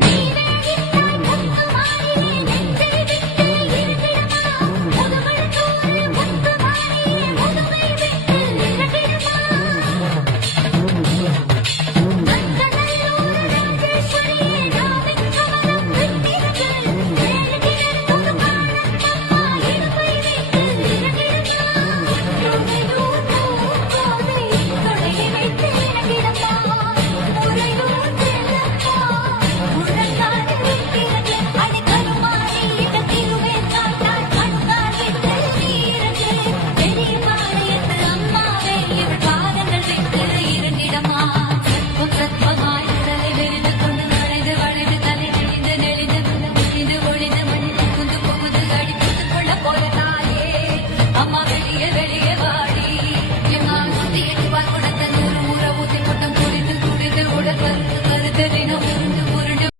Thank you. அம்மா வெளியே வெளியே வாடி. நான் சுத்தி எட்டு பால் கொடுத்த நூறு ஊற ஊத்தி கூட்டம் குறித்து குறித்து உடல் கருத்து கருத்தலினும்